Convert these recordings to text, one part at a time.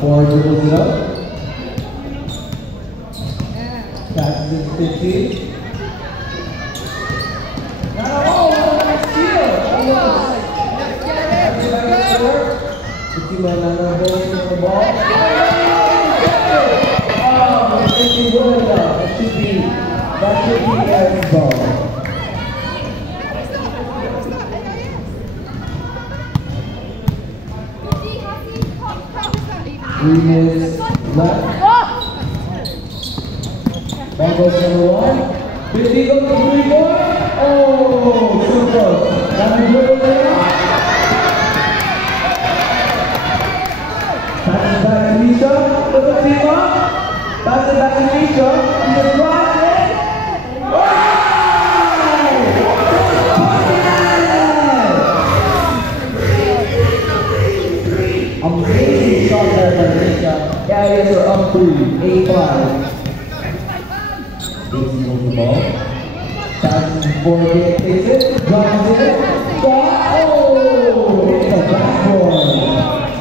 4 dribbles it up. Passes it 15. That should be Aaron's ball. 3 minutes left. Bengals number 1. 50 goes to 3 more. Oh, so close. Got the dribble there. Pass it back to Misha. Put the team up. Pass it back to Misha. He's a drive. Amazing shot there by Misha. Carriers are up 3, 8-5. Dixie holds the ball. Passes forward, takes it, drives it, shot. Oh! It's a backboard.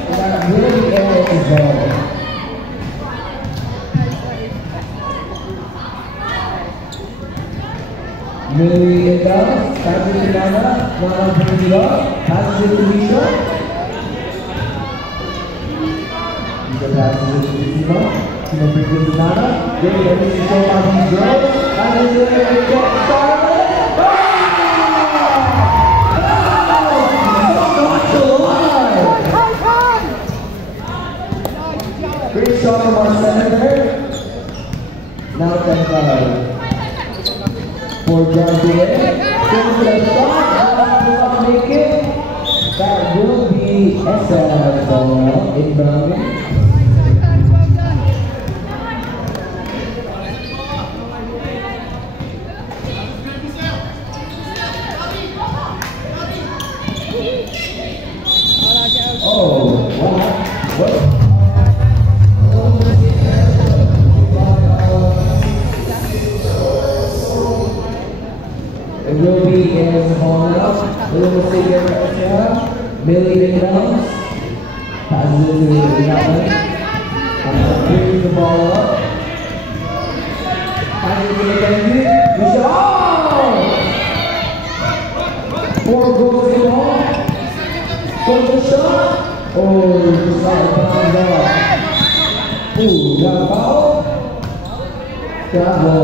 And that really airs the ball. Millie it down, passes it to Nana. Nana brings it up, passes it to Misha. Passes it to Timo. Timo brings it to Nana. Getting ready to show off these girls. And then they're going to get started. Great shot from our center there. Now 10-5. 4 drives away. Goes to the shot. Does not make it. That will be SF ball inbounding. It will be in the ball now. Little mistake here right there. Millie inbounds. Passes it to Nana. Brings the ball up. Passes it to Mackenzie. Misha. Oh! 4 goals in all. Goes the shot. Oh, the shot bounds off. Ooh, got a foul. Bravo.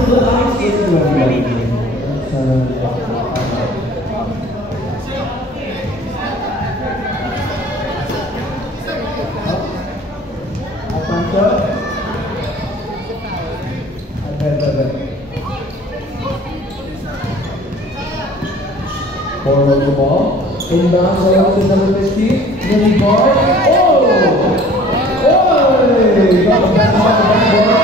The last game to everybody. Atlanta. Forward the ball. Inbounds over to number 15. Millie guard. Oh! Oh! Got the back on the backboard.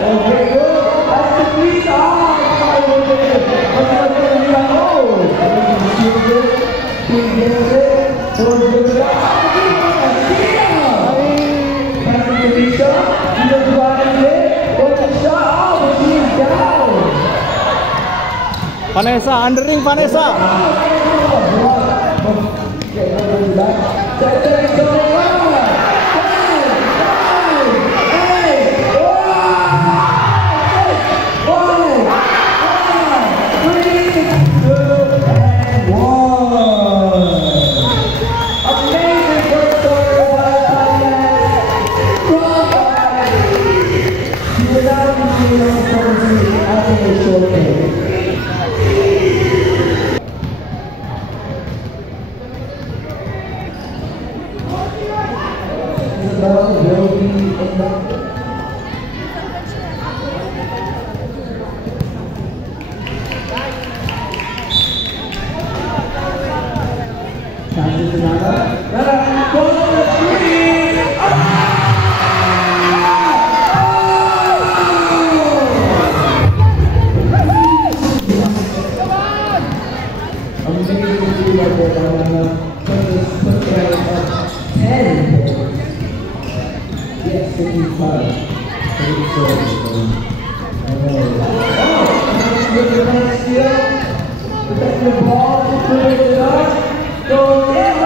Okay, good. That's the 3 shot. 5 over there. That's the 3 shot. Oh! I think you see it. 3 gets it. 4 gives it up. Pass it to Misha. He doesn't run it. What's the shot? Oh, but she is down. Vanessa, undering Vanessa. Okay, let's go back. That's it. Protect the ball, put it up, goes in,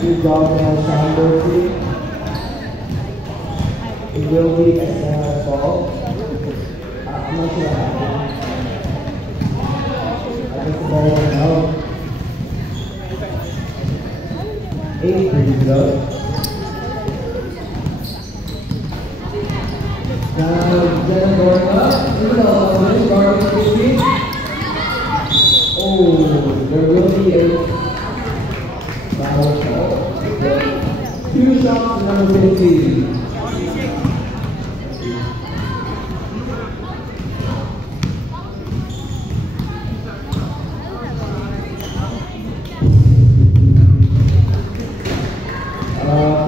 good job now, Sean Dorsey. It will be a ball. I'm not sure what happened. I guess the ball went out. 8 pretty good. Now, Jenna going up. Guarding 50. Oh, there will be a foul call. 2 shots to number 15.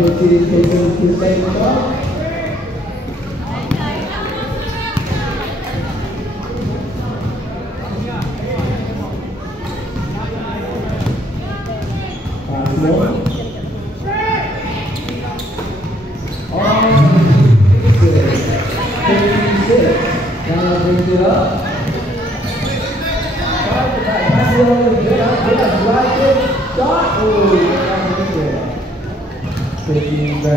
Taking his second shot.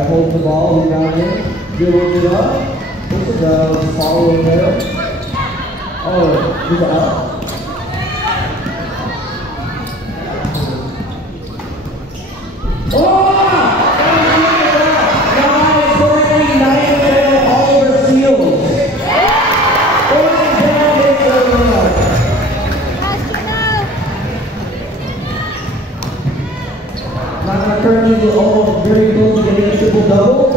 Holds the ball, rebounding, dribbles it up. This is a follow there. Oh, is it up? Oh! Nice working, nice there, Oliver Seals. Now currently we're almost very close to getting a triple-double.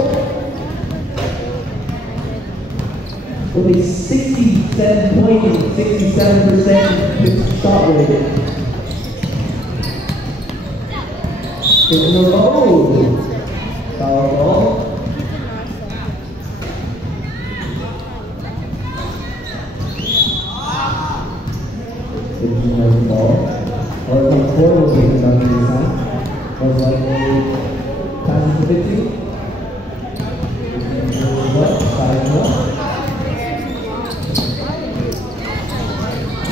With a 67 points, 67% shot rate. It's no low. Foul ball. It's a nice ball. Or the four will be conducted this time. Most likely passes to 50. What? 5-1.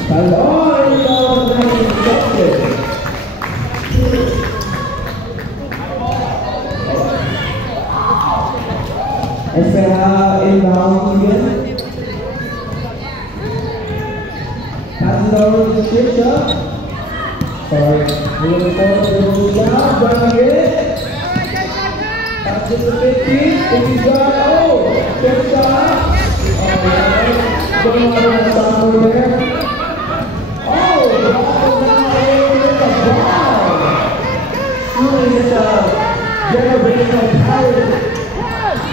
Oh, it's all nice and effective. Espeja inbound again. Passes over to Trisha. Sorry, moving forward to the move down, driving it. Pass to the 50, 50 shot, oh, good shot. Going on the sophomore there. Oh, the ball is now in with the ball. Really, it's a generational power.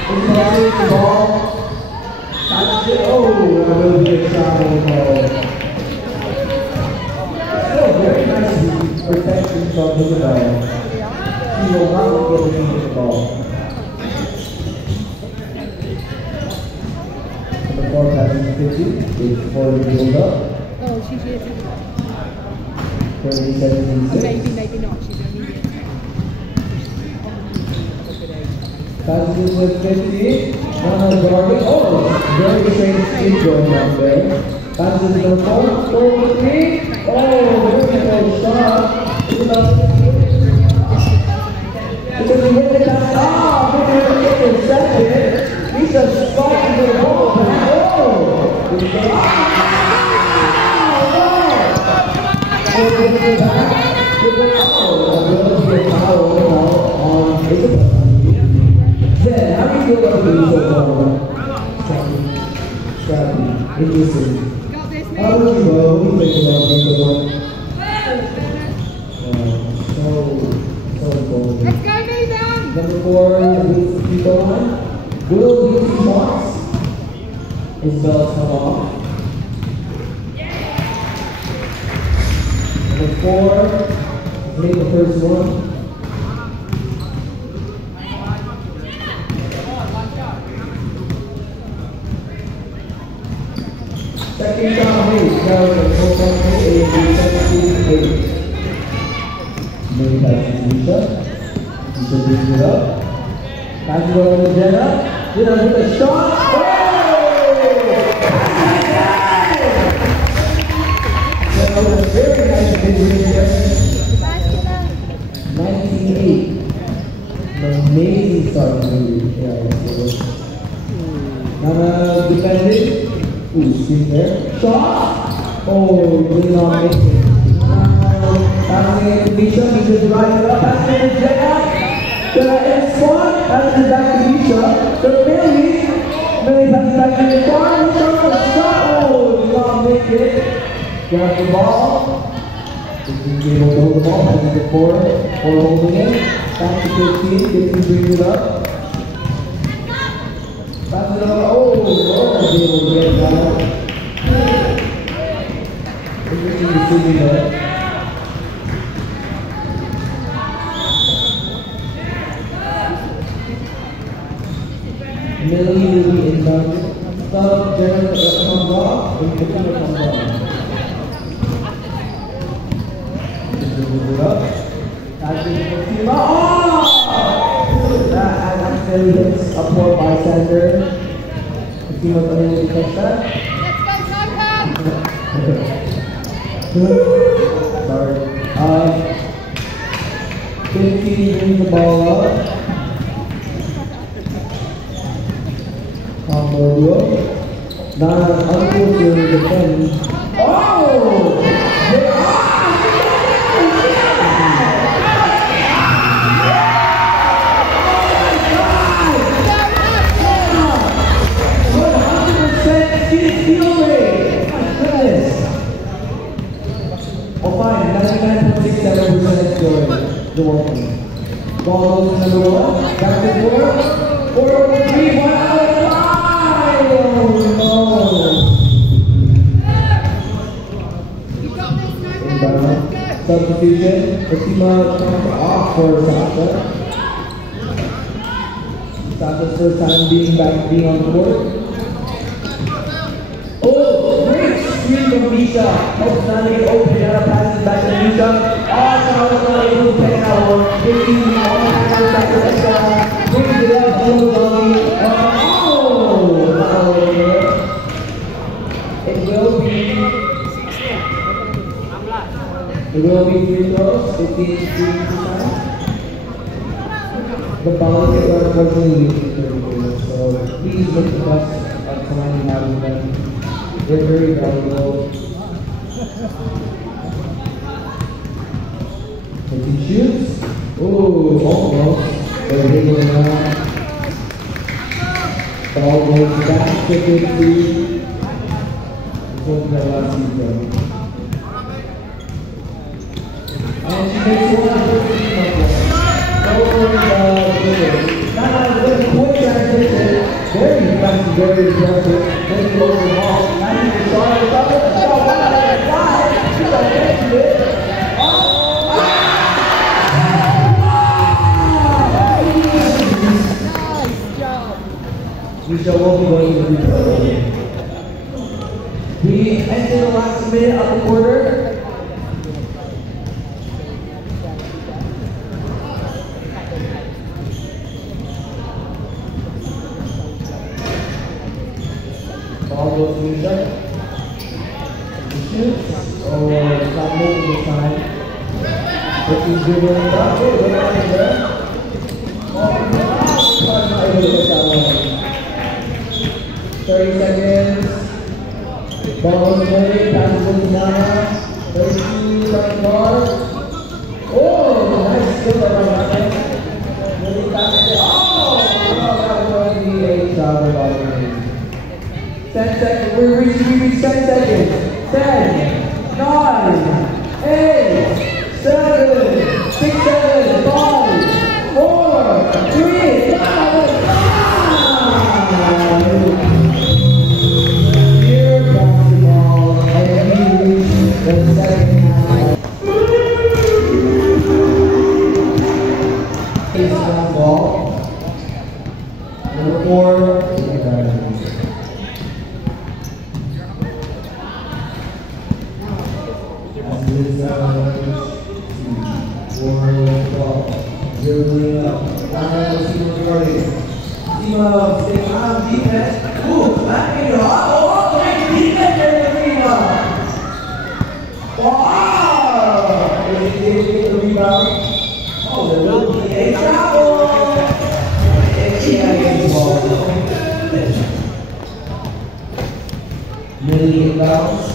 It's carrying the ball. Pass it, oh, a really good shot on the ball. Very nice protection from the ball. He will not get into the ball. The ball passes 50. It's 40 build up. Oh, she's here. 37-6. Maybe not. She's only here. Passes with 50. Now guarding. Oh, very strange speed going on there. Passes to the 4. 4 with 3. Oh, very nice shot. It's because he hit the shot. Ah, Victor intercepted. He's just spiked into the ball. Oh, good shot. Oh, good to back. Good oh, a foul on Isabel. Zen, how do you feel about being so far? Scrappy. Interesting. How would you go? What do you think about Nicola? So cool. Let's go, Nathan! Number 4 is Nico. Will use shots. Isabel's come off. Number 4, make the first one. Second shot made. That was a 4-point 17-8. Misha. Misha brings it up. Passes it over to Jenna. Jenna with a shot. Oh! Jenna with a very nice finish here. 19-8. An amazing start to the Nana defending. Ooh, screen there. Shot! Oh, did not make it. Passing it to Misha. Misha drives it up. Passing it to Jenna. Jenna in spot. Passing it back to Misha. To Millie. Millie passes back to the farm. Shot! Oh, did not make it. Grabs the ball. He's able to hold the ball. Passes it forward. Or holding it. Back to 15. 15 brings it up. Passes it over. Oh, Lord, able to get it out. Interesting decision there. Millie will be inbound. Sub Jenna comes off. And Jenna comes off. Move it up. Passing it to Fatima. Oh! That accidentally hits a poor bystander. Fatima's unable to catch that. Sorry. 15 brings the ball up. Combo look. Not unable to defend. Oh! Oh, fine, 99.67% scoring. The one. Ball goes to number one. Back to 4. 4 over 3. 1 out of 5. Oh no. Substitution. Fatima comes off for Sasha. Sasha's first time being on the court. Oh, great screen from Misha. Helps Nani open it up, passes back to Misha. Oh, Charlotte not able to play now. 15 on back to Esca. Brings it up, goes on the It will be free throws, 15 time. The Polytech are unfortunately losing 34, so please make the best of time having them. They're very valuable. If he shoots, oh, almost. They're hitting now. Ball goes back to 50. It's going to that last season. And she makes one of the not with a quick transition. Very fast, very aggressive. Then he goes the ball. 90 to shot. It's up. It's up. 1 out of 5. She's going to get it. Nice job. Misha will be going to the free throw. We enter the last minute of the quarter. Ball goes to Misha. He shoots. Oh, it's not moving this time. But he's dribbling it up. Oh, look at it there. Oh, not able to hit that one. 30 seconds. Ball goes away. Passes it to Nana. 32 right guard. Oh, nice skill by Nana. Really passes it. Oh, that was going to be a shot by Nana. 10 seconds. We're reaching 10 seconds. 10, 9, 8, 7, 6, 7, 5, 4, 3, 2, 1. Here basketball, and we reach the second half. It's basketball. Number 4. This is Dribbling up. Down Simo Jordan. Simo staying on defense. Ooh, back in the great defense there, Simo. Wow! They get the rebound. Oh, the little PA travel. Millie inbounds.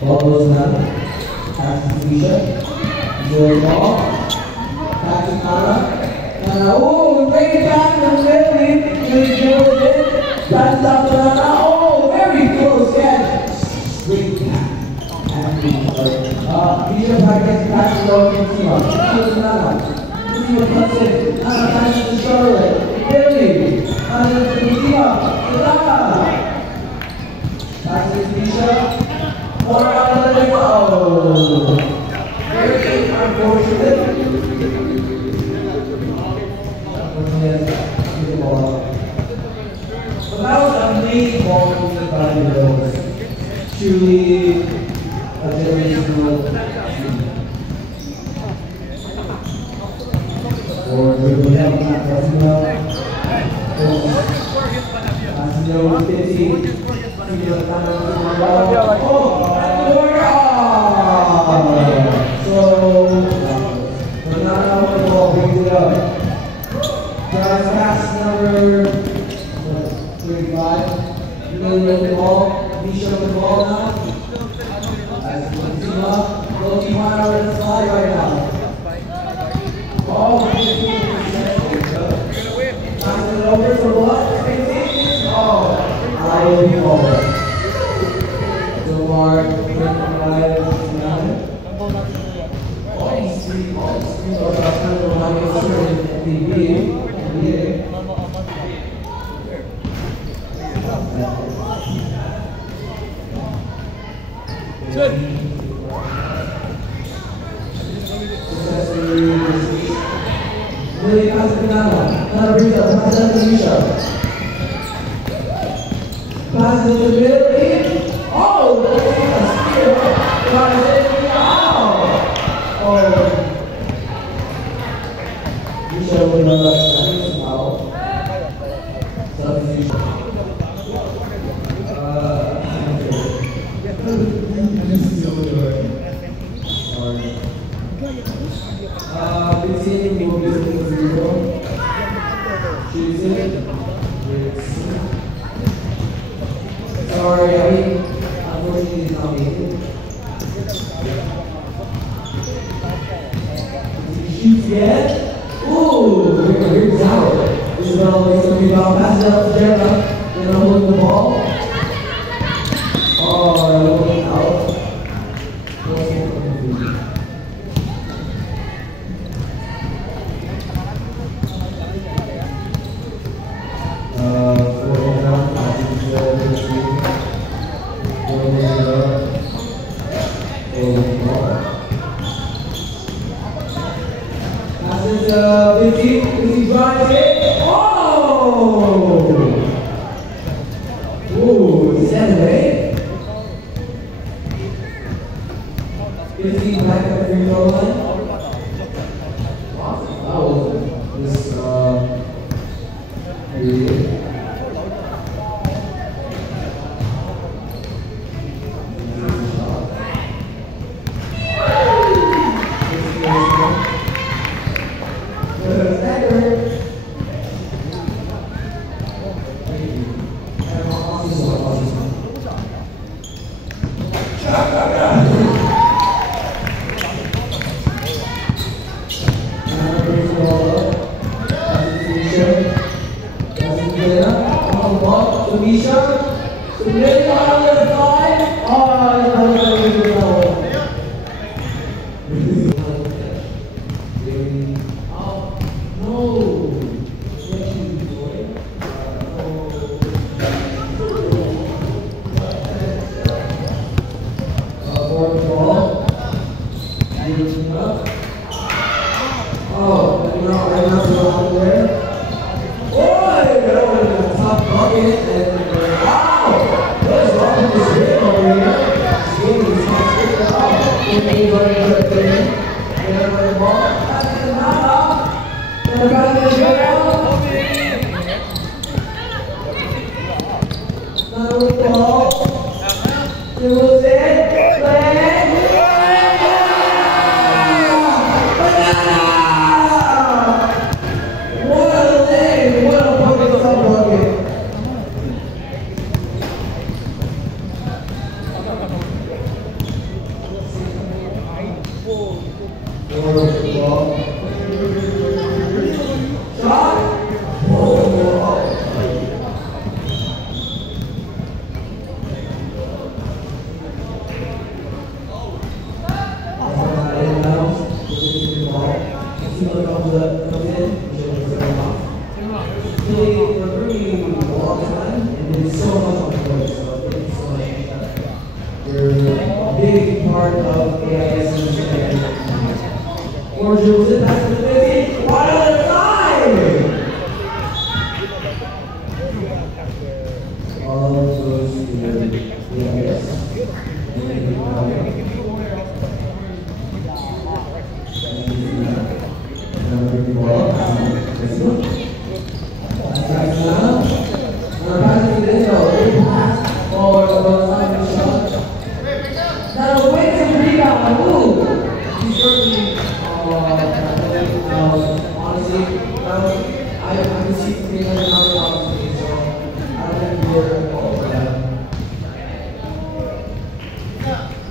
Ball goes down. Pass to Misha. Enjoy the ball. Back to Kara. Oh, great pass from Millie. Good Jordan. Pass out to Nana. Oh, very close catch. Great pass. Misha gets pass low from Sima. Goes to Nana. Sima cuts in. Nana passes to Charlotte. Millie. Nana to Sima. To Nana. Passes to Misha. More out of the goal. Very unfortunate. But that was an amazing ball from the Body. Truly a generational team. Or dribbling up, not pressing up. Passing 50. Pass number 35. Really with the ball. Misha with the ball now. As Sima. Low team on over the slide right now. Oh, 15%. Pass it over for block. Oh, I will be over. Mark, 25, 9. All these three are kind of behind us in the NBA. Good. Really pass it down. Now brings up, pass it to Misha. Pass it to Billy. Oh, that's a steal. Oh. Misha with a foul. Substitution. Sorry. Will be sitting 0. Choose it. Sorry, I mean, unfortunately it's not making it. Shoots yet? Ooh, here's out. Isabel makes a rebound, passes it out to Jenna. Jenna holding the ball. Oh, looking out. Wow! What is wrong with this game over here?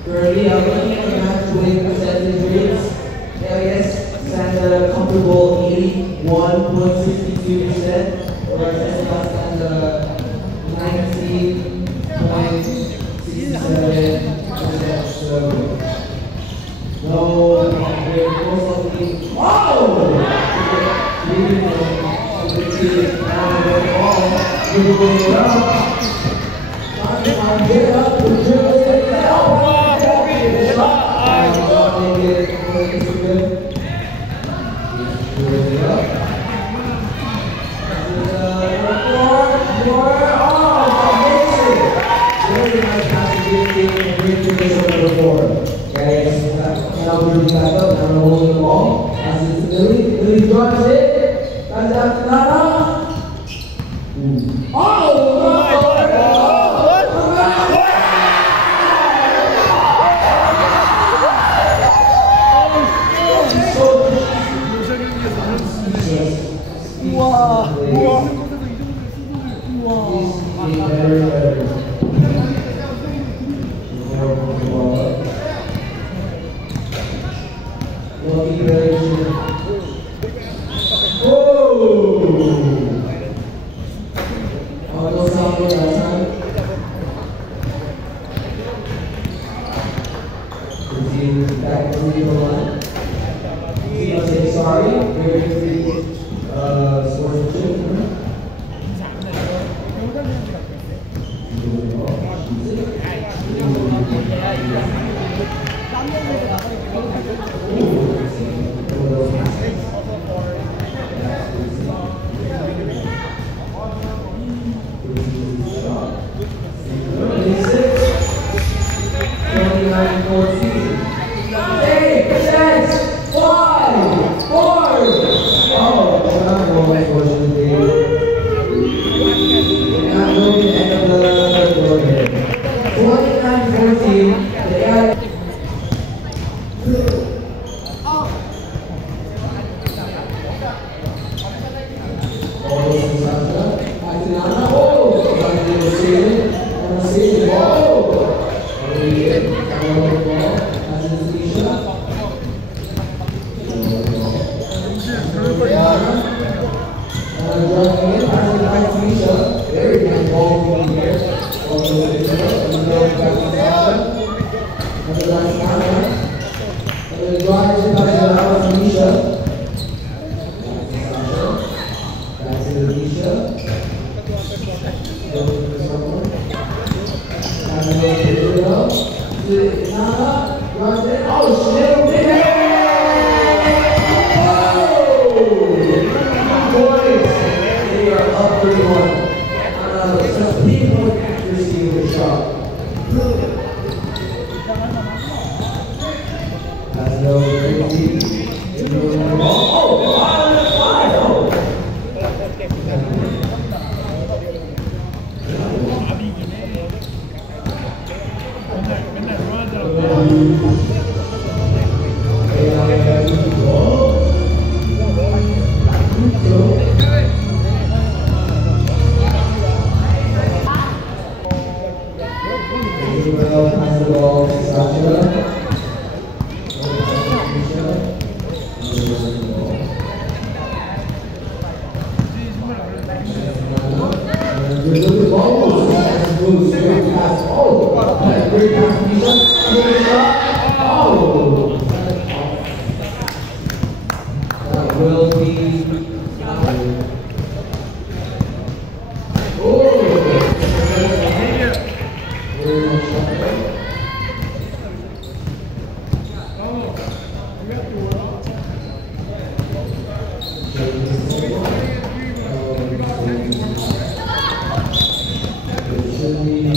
Currently, looking at the match winning percentage rates, LAS stands at a comfortable 81.62%, whereas SLS stands at 19.67%. So, no, we're most likely. Oh! should be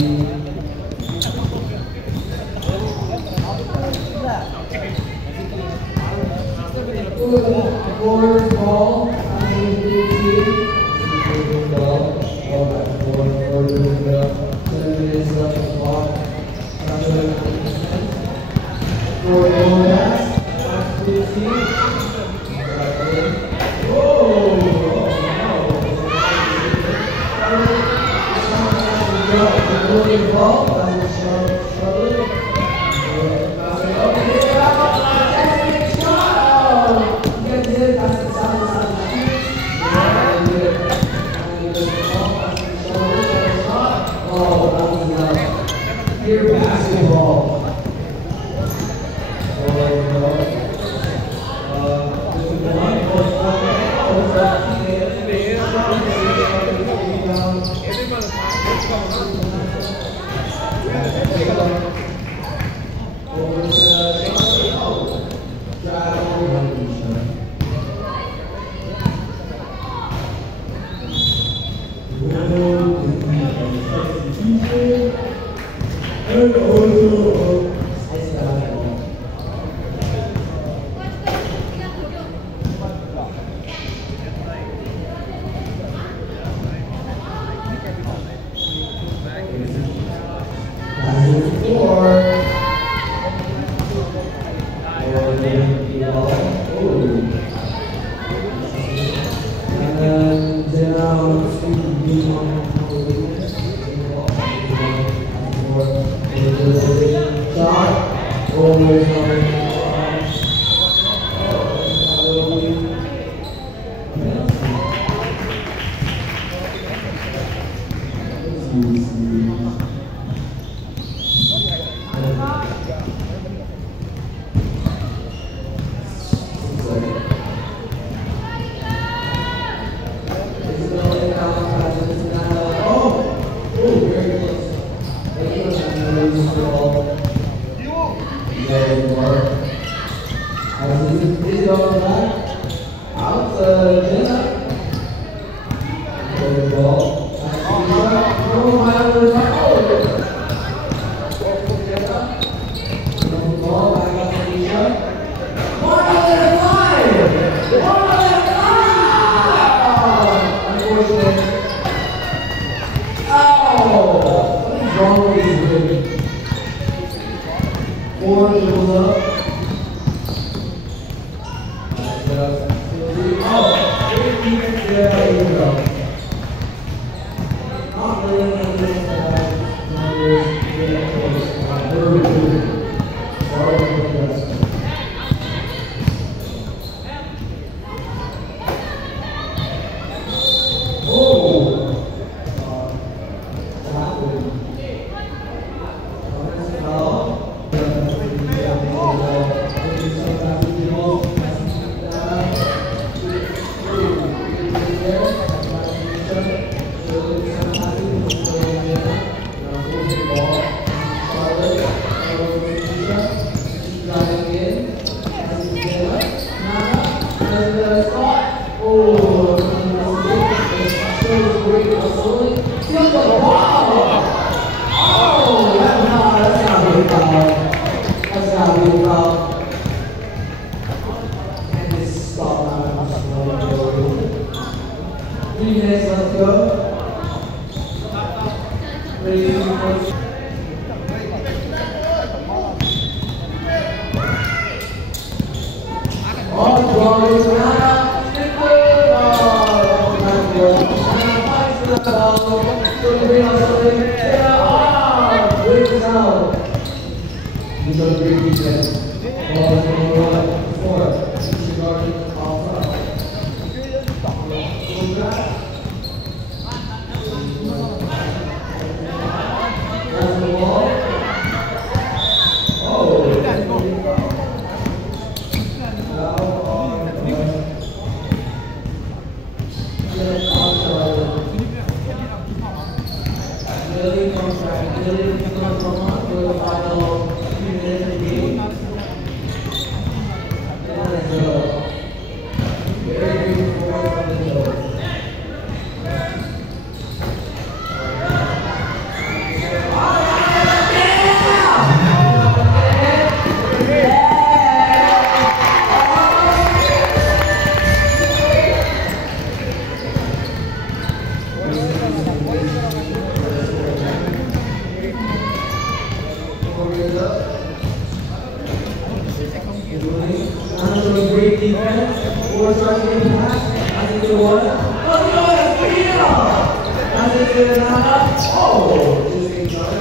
fourth ball. Here basketball.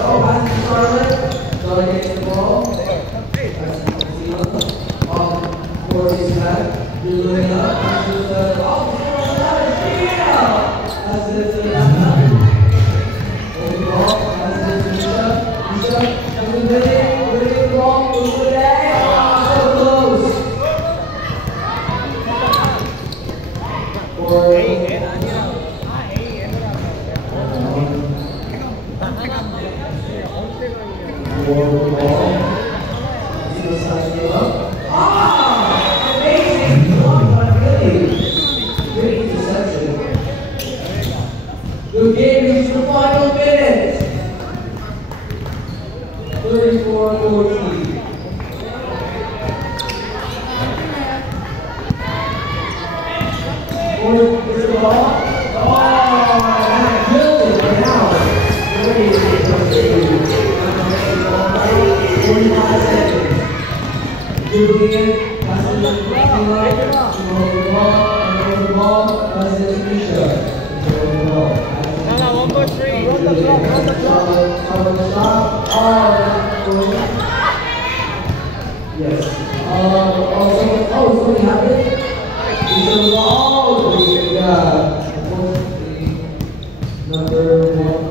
Oh, pass to Charlotte. Charlotte gets the ball. Force his back. Dribbling up. Passes the ball. Passes the ball. Passes the ball. Coming with it. Winning the ball. Goes for that. So close. The game is the final minute. 34-14. Is the ball? Oh, that killed it right now. 45 seconds. Dribbling it, passing it to the ball, passing it to Misha. One more three. Run the clock. Yes. Somebody have it? Yeah. Number 1.